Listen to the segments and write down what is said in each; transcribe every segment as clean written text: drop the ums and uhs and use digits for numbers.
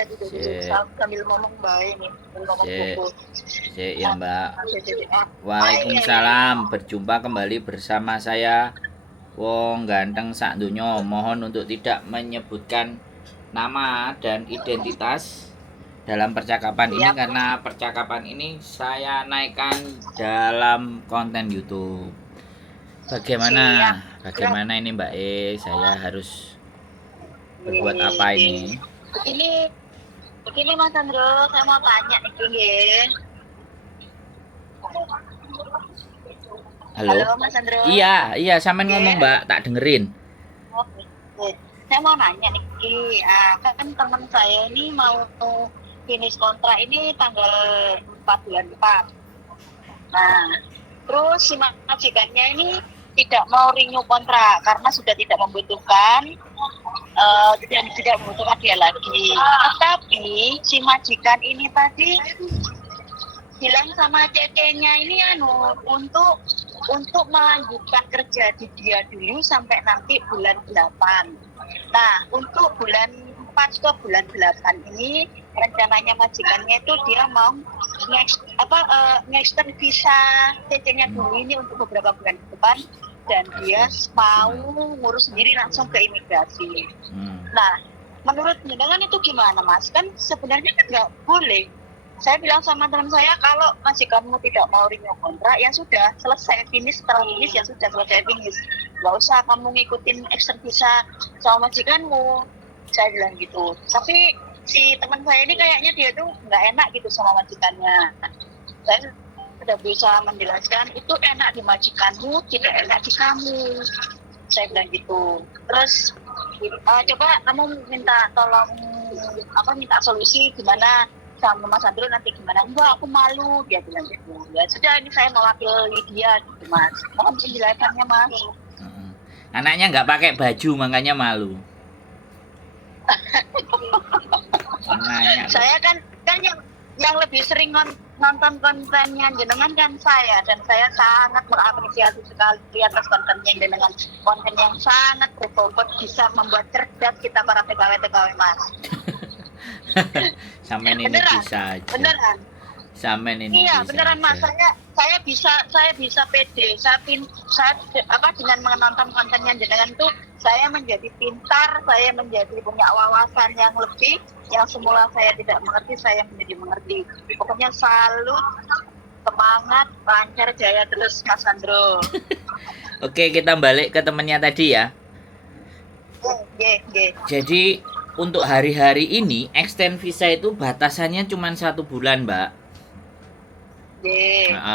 bisa duduk dulu Sip, sambil ngomong baik nih, sambil ngomong sip, buku. sip ya Mbak. Jadi, iya, iya, iya. Waalaikumsalam. Berjumpa kembali bersama saya Wong Ganteng Sak Dunyo. Mohon untuk tidak menyebutkan nama dan identitas dalam percakapan ini Siap. karena percakapan ini saya naikkan dalam konten YouTube. Bagaimana? Siap. Gerak. Bagaimana ini Mbak E? Saya harus berbuat apa ini? Begini, begini Mas Andro, saya mau tanya nih, nggih. Halo? Halo Mas Andro. Iya, iya, sampean ngomong Nggih. Mbak, tak dengerin. Oke. Saya mau nanya nih, kan teman saya ini mau finish kontrak ini tanggal 4 bulan 4. Nah, terus si majikannya ini tidak mau renew kontrak karena sudah tidak membutuhkan tidak membutuhkan dia lagi. Tetapi si majikan ini tadi bilang sama cecenya ini untuk melanjutkan kerja di dia dulu sampai nanti bulan 8. Nah, untuk bulan 4 ke bulan 8 ini rencananya majikannya itu dia mau nge-extend visa cecenya dulu ini untuk beberapa bulan ke depan dan dia mau ngurus sendiri langsung ke imigrasi. Nah, menurut jenengan itu gimana Mas? Kan sebenarnya kan nggak boleh. Saya bilang sama teman saya, kalau majikanmu tidak mau renew kontrak, ya sudah, selesai, finish, setelah finish, ya sudah, selesai, finish. Nggak usah kamu ngikutin extra visa sama majikanmu. Saya bilang gitu. Tapi si teman saya ini kayaknya dia tuh nggak enak gitu sama majikannya. Saya sudah bisa menjelaskan, itu enak di majikanmu, tidak enak di kamu. Saya bilang gitu. Terus, coba kamu minta tolong, minta solusi gimana sama Mas Andro nanti gimana. Enggak, aku malu, dia bilang gitu. Ya sudah, ini saya mewakili dia gitu Mas. Mohon penjelasannya Mas. Anaknya nggak pakai baju makanya malu. Saya kan yang lebih sering nonton kontennya jenengan kan saya, dan saya sangat mengapresiasi sekali atas kontennya jenengan. Konten yang sangat berbobot, bisa membuat cerdas kita para TKW Mas. Sampean ini beneran, bisa aja. beneran. Sampean ini iya, bisa beneran aja. Mas. Saya bisa pede. Saya dengan menonton kontennya jenengan tuh saya menjadi pintar, saya menjadi punya wawasan yang lebih, yang semula saya tidak mengerti, saya menjadi mengerti. Pokoknya salut, semangat, lancar jaya terus Mas Andro. Oke, kita balik ke temennya tadi ya. Ye. Jadi untuk hari-hari ini extend visa itu batasannya cuma 1 bulan Mbak.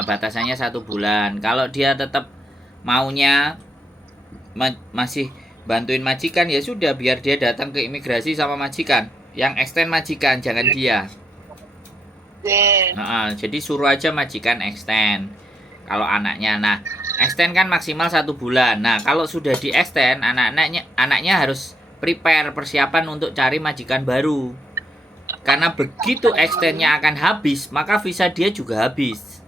Batasannya 1 bulan. Kalau dia tetap maunya masih bantuin majikan, ya sudah, biar dia datang ke imigrasi sama majikan. Yang extend majikan, jangan dia. Jadi suruh aja majikan extend. Kalau anaknya, nah extend kan maksimal 1 bulan. Nah kalau sudah di extend, anaknya harus prepare, persiapan untuk cari majikan baru. Karena begitu extendnya akan habis, maka visa dia juga habis.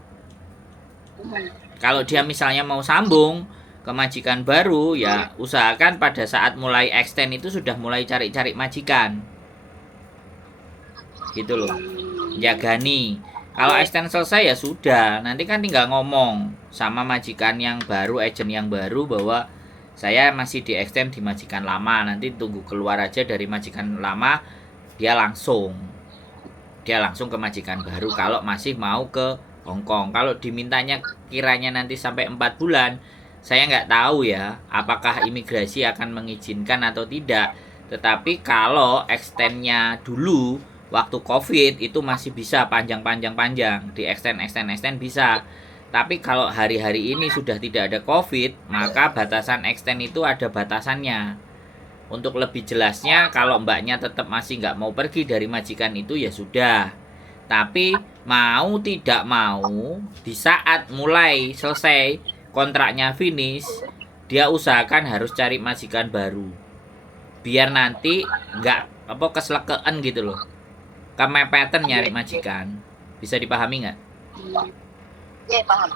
Kalau dia misalnya mau sambung ke majikan baru, ya usahakan pada saat mulai extend itu sudah mulai cari-cari majikan. Gitu loh. Jagani. Kalau extend selesai ya sudah, nanti kan tinggal ngomong sama majikan yang baru, agent yang baru, bahwa saya masih di extend di majikan lama. Nanti tunggu keluar aja dari majikan lama, dia langsung ke majikan baru kalau masih mau ke Hongkong. Kalau dimintanya kiranya nanti sampai 4 bulan, saya nggak tahu ya apakah imigrasi akan mengizinkan atau tidak. Tetapi kalau extendnya dulu waktu COVID itu masih bisa panjang, di extend bisa. Tapi kalau hari-hari ini sudah tidak ada COVID, maka batasan extend itu ada batasannya. Untuk lebih jelasnya, kalau mbaknya tetap masih nggak mau pergi dari majikan itu, ya sudah. Tapi mau tidak mau, di saat mulai selesai kontraknya finish, dia usahakan harus cari majikan baru. Biar nanti nggak keselekean gitu loh. Kemepetan nyari majikan. Bisa dipahami nggak? Iya, paham.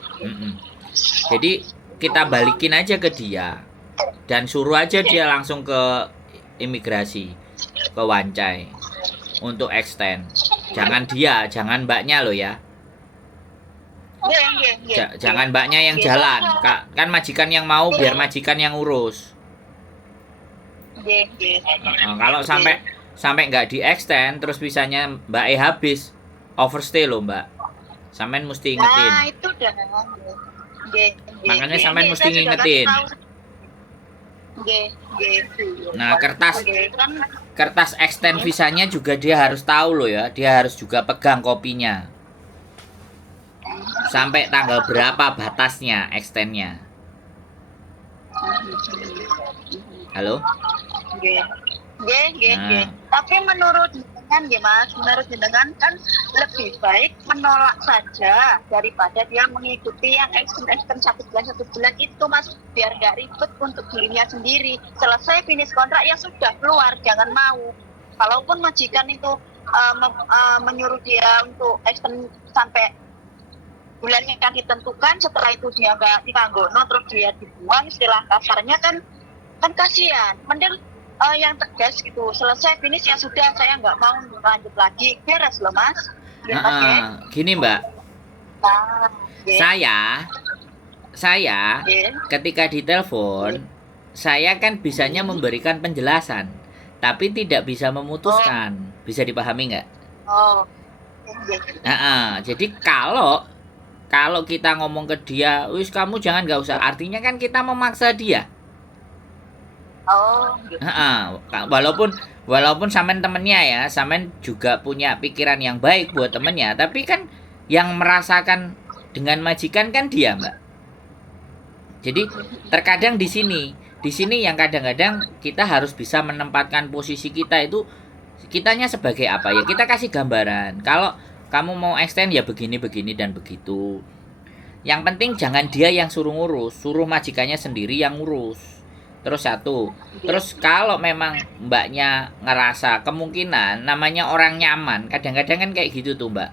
Jadi kita balikin aja ke dia dan suruh aja dia langsung ke imigrasi, ke Wancai. untuk extend. Jangan dia, jangan mbaknya loh ya. Jangan mbaknya yang jalan. Kan majikan yang mau, biar majikan yang urus. Kalau sampai nggak di extend, terus visanya Mbak habis, overstay loh Mbak. Sampean mesti ingetin. Nah, itu dah. Makanya sampean mesti ngingetin. Nah, kertas extend visanya juga dia harus tahu loh ya. Dia harus juga pegang kopinya. Sampai tanggal berapa batasnya extendnya. Halo? Nah. Tapi menurut jenengan ya Mas, menurut jenengan kan lebih baik menolak saja daripada dia mengikuti yang extend 1 bulan itu Mas, biar gak ribet untuk dirinya sendiri. Selesai finish kontrak ya sudah keluar, jangan mau. Kalaupun majikan itu menyuruh dia untuk extend sampai bulan yang akan ditentukan, setelah itu dia nggak ditanggono terus dia dibuang, istilah kasarnya kan kasihan. Mending yang tegas gitu, selesai finish ya sudah, saya nggak mau lanjut lagi, beres loh Mas. Gini Mbak, saya ketika ditelepon, saya kan bisanya memberikan penjelasan, tapi tidak bisa memutuskan. Bisa dipahami nggak? Jadi kalau kita ngomong ke dia, wis kamu jangan, nggak usah, artinya kan kita memaksa dia. Walaupun sampean temennya ya, sampean juga punya pikiran yang baik buat temennya, tapi kan yang merasakan dengan majikan kan dia Mbak. Jadi terkadang di sini yang kadang-kadang kita harus bisa menempatkan posisi kita itu, kitanya sebagai apa ya, kita kasih gambaran. Kalau kamu mau extend ya begini dan begitu. Yang penting jangan dia yang suruh ngurus, suruh majikannya sendiri yang ngurus. Terus terus kalau memang mbaknya ngerasa kemungkinan, namanya orang nyaman, kadang-kadang kan kayak gitu tuh Mbak.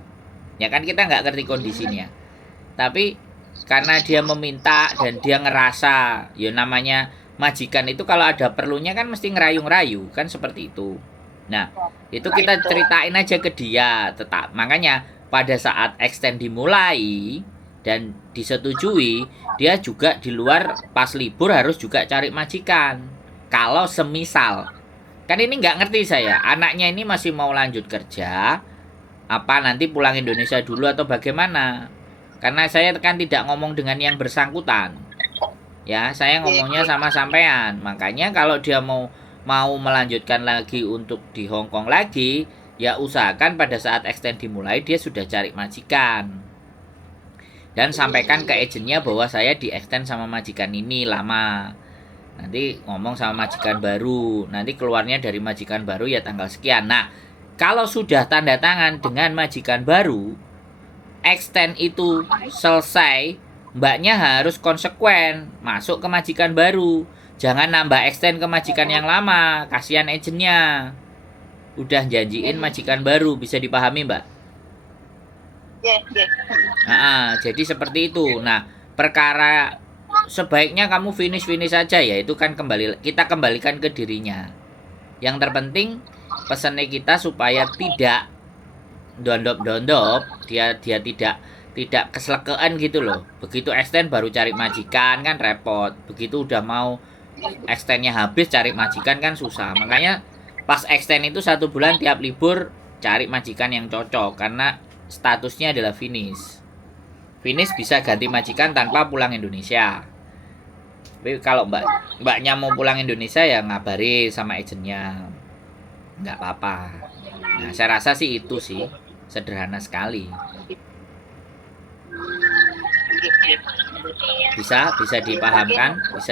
Ya kan kita nggak ngerti kondisinya. Tapi karena dia meminta dan dia ngerasa, ya namanya majikan itu kalau ada perlunya kan mesti ngerayu-ngerayu, kan seperti itu. Nah, itu kita ceritain aja ke dia. Makanya pada saat extend dimulai dan disetujui, dia juga di luar pas libur harus juga cari majikan. Kalau semisal, kan ini nggak ngerti saya, anaknya ini masih mau lanjut kerja, apa nanti pulang Indonesia dulu atau bagaimana? Karena saya kan tidak ngomong dengan yang bersangkutan. Ya, saya ngomongnya sama sampean. Makanya kalau dia mau melanjutkan lagi untuk di Hong Kong lagi, ya usahakan pada saat extend dimulai dia sudah cari majikan. Dan sampaikan ke agennya bahwa saya di extend sama majikan ini lama. Nanti ngomong sama majikan baru, nanti keluarnya dari majikan baru ya tanggal sekian. Nah, kalau sudah tanda tangan dengan majikan baru, extend itu selesai, mbaknya harus konsekuen masuk ke majikan baru. Jangan nambah extend ke majikan yang lama, kasihan agennya. Udah janjiin majikan baru, bisa dipahami Mbak? Jadi seperti itu. Nah, perkara sebaiknya kamu finish saja ya, itu kan kita kembalikan ke dirinya. Yang terpenting pesannya kita supaya tidak dondop, dia tidak keselekean gitu loh. Begitu extend baru cari majikan kan repot. Begitu udah mau extendnya habis cari majikan kan susah. Makanya pas extend itu 1 bulan tiap libur cari majikan yang cocok, karena statusnya adalah finish bisa ganti majikan tanpa pulang Indonesia. Tapi kalau mbaknya mau pulang Indonesia ya ngabari sama agennya, nggak apa-apa. Nah, saya rasa sih itu sih sederhana sekali. Bisa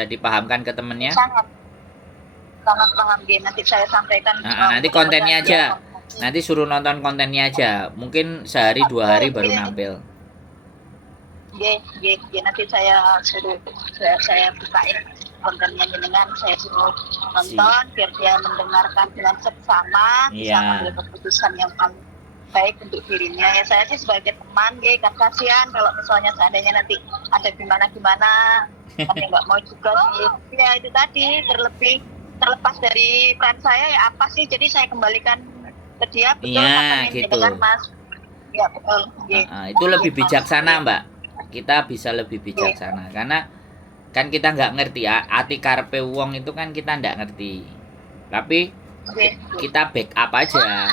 dipahamkan ke temennya. Sangat paham dia, nanti saya sampaikan. Nanti kontennya aja, nanti suruh nonton kontennya aja, mungkin sehari 2 hari baru nampil. Nanti saya suruh, saya bukain kontennya dengan saya suruh nonton biar dia mendengarkan dengan seksama, bisa mengambil keputusan yang paling baik untuk dirinya. Ya saya sih sebagai teman, kan kasihan kalau misalnya seandainya nanti ada gimana, tapi nggak mau juga sih. Ya itu tadi terlepas dari peran saya ya apa sih, jadi saya kembalikan sedia betul Iya, makanan gitu. dengan Mas. Ya betul. Iya. Itu lebih bijaksana, Mbak. Kita bisa lebih bijaksana karena kan kita nggak ngerti ya, ati karepe wong itu kan kita nggak ngerti. Tapi Iya. kita backup aja.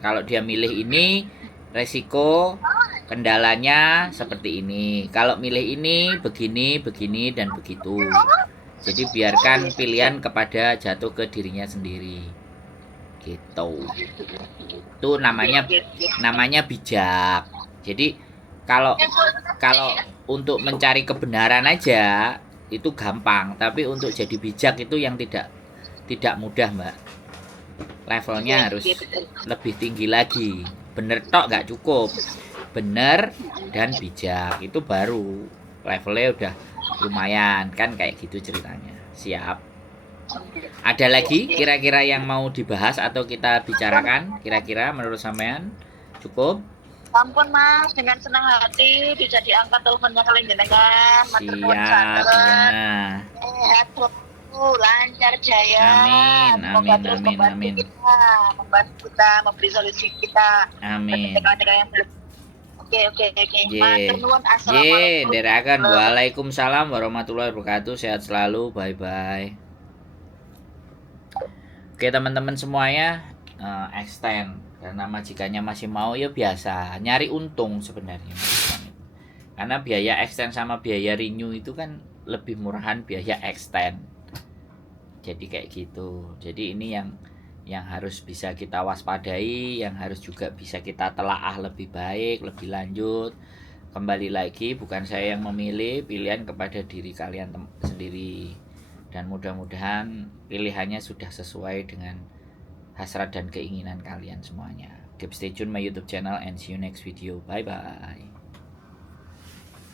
Kalau dia milih ini, resiko kendalanya seperti ini. Kalau milih ini, begini, begini, dan begitu. Jadi biarkan pilihan kepada jatuh ke dirinya sendiri. Gitu. Itu namanya bijak. Jadi kalau kalau untuk mencari kebenaran aja itu gampang, tapi untuk jadi bijak itu yang tidak mudah, Mbak. Levelnya harus lebih tinggi lagi. Bener tok nggak cukup. Bener dan bijak itu baru levelnya udah lumayan kan, kayak gitu ceritanya. Siap. Ada lagi kira-kira yang mau dibahas atau kita bicarakan? Kira-kira menurut sampean cukup? Ampun Mas, dengan senang hati bisa diangkat teleponnya kalian jenengan. Matur nuwun Siap, sanget. ya. Lancar jaya. Amin, Semoga amin, terus amin, amin. membantu kita, memberi solusi kita. Amin. Yang belum. Oke. Ye. Matur nuwun. Ye, Assalamualaikum. nderakan. Waalaikumsalam warahmatullahi wabarakatuh. Sehat selalu. Bye bye. Oke, teman-teman semuanya, extend karena majikannya masih mau ya biasa, nyari untung sebenarnya. Karena biaya extend sama biaya renew itu kan lebih murahan biaya extend. Jadi kayak gitu. Jadi ini yang harus bisa kita waspadai, yang harus juga bisa kita telaah lebih baik, lebih lanjut. Kembali lagi, bukan saya yang memilih, pilihan kepada diri kalian sendiri. Dan mudah-mudahan pilihannya sudah sesuai dengan hasrat dan keinginan kalian semuanya. Keep stay tune my YouTube channel and see you next video. Bye bye.